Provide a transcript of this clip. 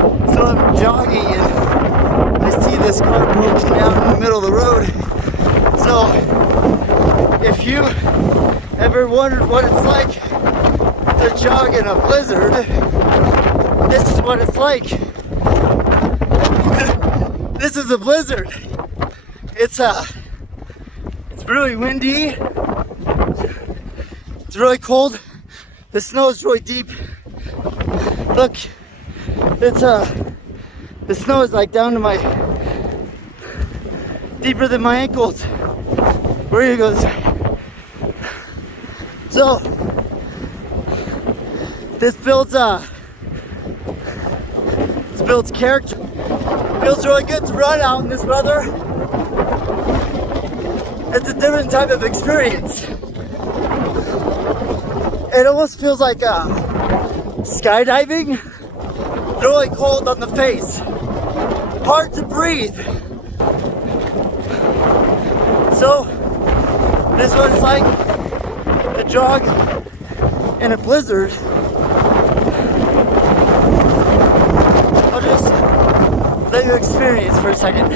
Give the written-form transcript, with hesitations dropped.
So I'm jogging and I see this car broken down in the middle of the road. So if you ever wondered what it's like to jog in a blizzard, this is what it's like. This is a blizzard. It's really windy. It's really cold. The snow is really deep. Look, it's the snow is like down to my, deeper than my ankles. Where he goes. So this builds character. Feels really good to run out in this weather. It's a different type of experience. It almost feels like skydiving. Really cold on the face. Hard to breathe. So, this is what it's like to jog in a blizzard. I'll just let you experience for a second.